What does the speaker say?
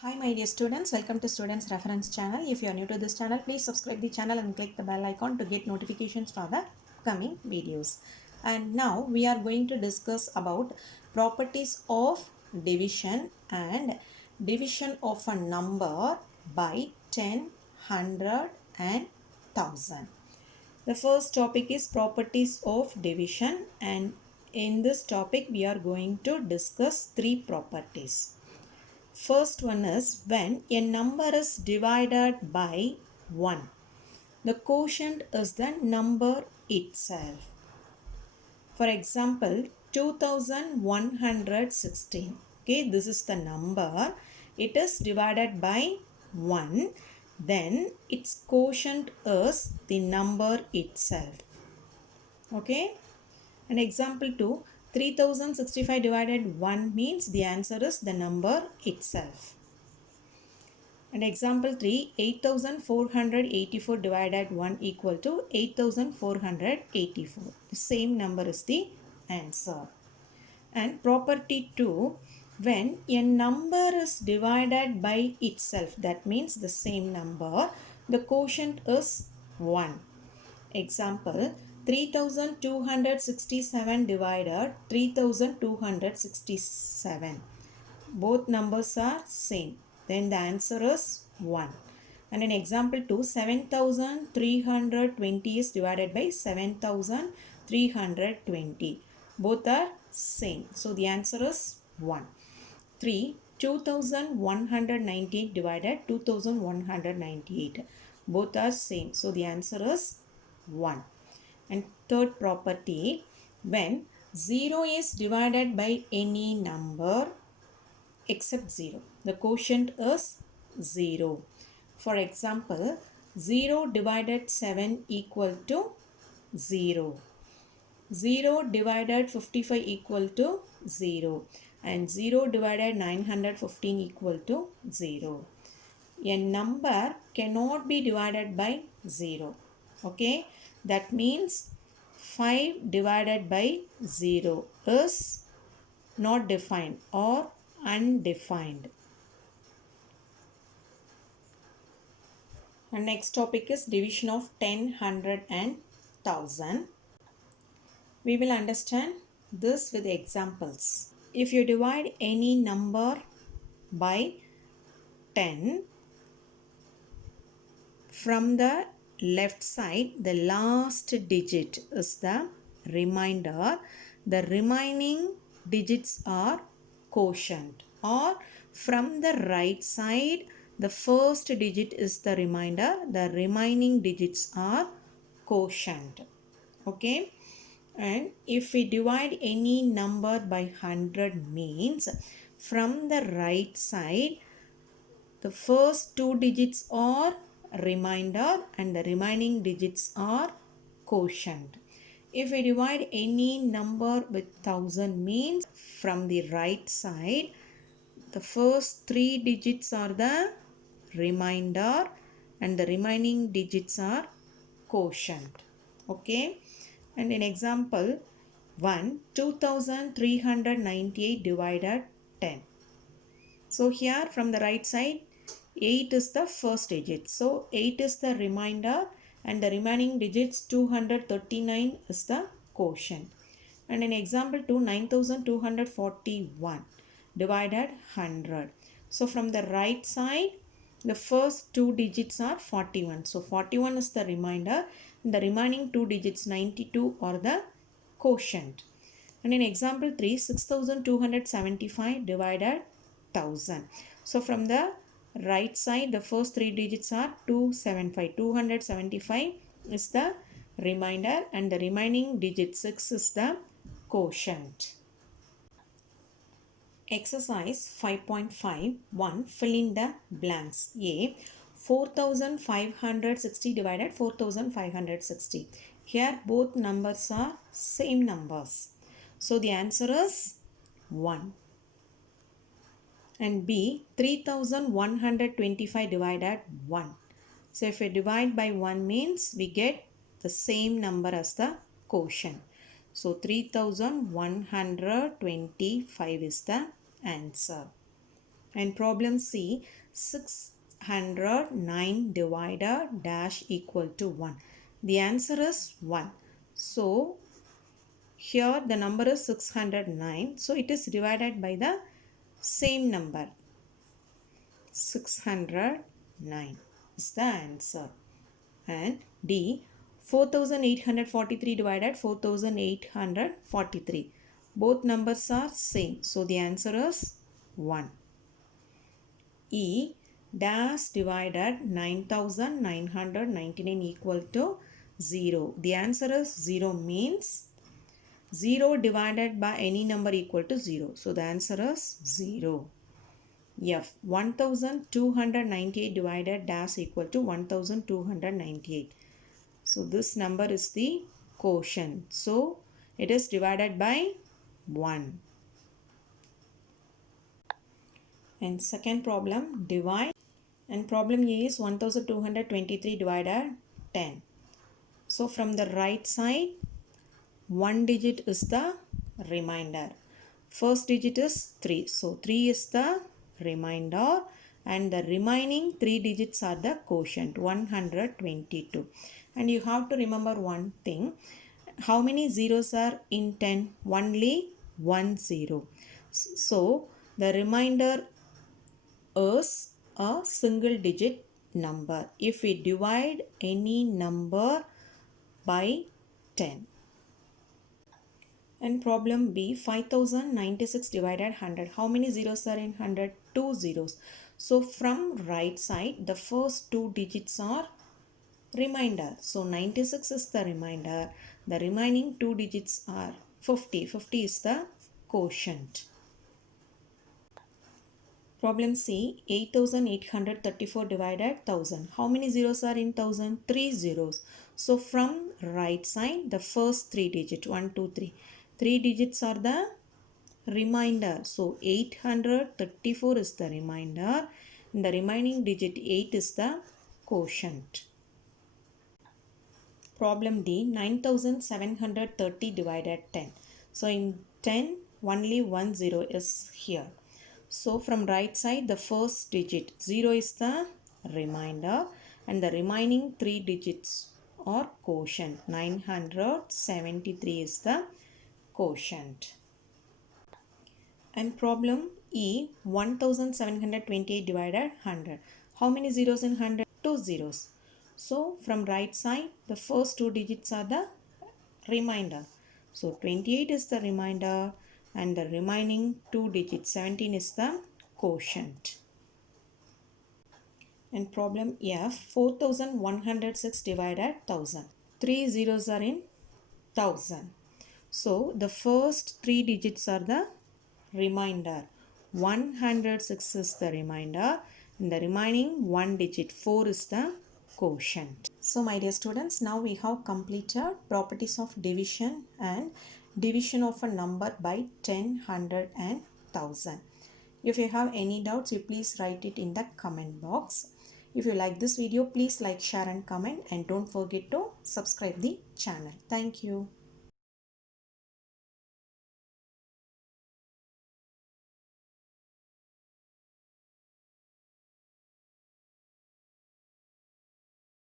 Hi my dear students, welcome to Students Reference channel. If you are new to this channel, please subscribe the channel and click the bell icon to get notifications for the coming videos. And now we are going to discuss about properties of division and division of a number by 10, 100 and 1000. The first topic is properties of division, and in this topic we are going to discuss three properties. First one is when a number is divided by 1. The quotient is the number itself. For example, 2116. Okay, this is the number. It is divided by 1. Then its quotient is the number itself. Okay. And example 2, 3065 divided 1 means the answer is the number itself. And example 3, 8484 divided 1 equal to 8484. The same number is the answer. And property 2, when a number is divided by itself, that means the same number, the quotient is 1. Example, 3267 divided 3267. Both numbers are same. Then the answer is 1. And in example 2, 7320 is divided by 7320. Both are same. So the answer is 1. 3. 2198 divided 2198. Both are same. So the answer is 1. And third property, when 0 is divided by any number except 0. The quotient is 0. For example, 0 divided 7 equal to 0. 0 divided 55 equal to 0. And 0 divided 915 equal to 0. A number cannot be divided by 0. Okay. That means 5 divided by 0 is not defined or undefined. And next topic is division of 10, 100 and 1000. We will understand this with examples. If you divide any number by 10, from the left side, the last digit is the remainder. The remaining digits are quotient. Or from the right side, the first digit is the remainder. The remaining digits are quotient. Okay. And if we divide any number by 100 means from the right side, the first two digits are remainder and the remaining digits are quotient. If we divide any number with 1000 means from the right side, the first three digits are the remainder and the remaining digits are quotient. Okay. And in example 1, 2398 divided 10. So here from the right side, 8 is the first digit. So 8 is the remainder and the remaining digits 239 is the quotient. And in example 2, 9241 divided 100. So from the right side, the first two digits are 41. So 41 is the remainder and the remaining two digits 92 are the quotient. And in example 3, 6275 divided 1000. So from the right side, the first three digits are 275. 275 is the remainder and the remaining digit 6 is the quotient. Exercise 5.5.1, fill in the blanks. A, 4560 divided 4560. Here both numbers are same numbers. So the answer is 1. And B, 3125 divided 1. So if we divide by 1 means we get the same number as the quotient. So 3125 is the answer. And problem C, 609 divided dash equal to 1. The answer is 1. So here the number is 609. So it is divided by the same number. 609 is the answer. And D, 4843 divided 4843. Both numbers are same. So the answer is 1. E, dash divided 9999 equal to 0. The answer is 0 means 0 divided by any number equal to 0. So the answer is 0. F, 1298 divided dash equal to 1298. So this number is the quotient. So it is divided by 1. And second problem, divide. And problem A is 1223 divided 10. So from the right side, one digit is the remainder. First digit is 3. So 3 is the remainder and the remaining 3 digits are the quotient, 122. And you have to remember one thing. How many zeros are in 10? Only 1 0. So the remainder is a single digit number if we divide any number by 10. And problem B, 5096 divided 100. How many zeros are in 100? 2 zeros. So from right side, the first 2 digits are remainder. So 96 is the remainder. The remaining 2 digits are 50. 50 is the quotient. Problem C, 8834 divided 1000. How many zeros are in 1000? 3 zeros. So from right side, the first 3 digits, 1, 2, 3. 3 digits are the remainder. So 834 is the remainder. And the remaining digit 8 is the quotient. Problem D, 9730 divided 10. So in 10, only 1 0 is here. So from right side, the first digit 0 is the remainder and the remaining 3 digits are quotient. 973 is the quotient. And problem E, 1728 divided 100. How many zeros in 100? 2 zeros. So from right side, the first 2 digits are the remainder. So 28 is the remainder and the remaining 2 digits 17 is the quotient. And problem F, 4106 divided 1000. 3 zeros are in 1000. So the first 3 digits are the remainder. 106 is the remainder and the remaining 1 digit 4 is the quotient. So my dear students, now we have completed properties of division and division of a number by 10, 100 and 1000. If you have any doubts, you please write it in the comment box. If you like this video, please like, share and comment and don't forget to subscribe the channel. Thank you.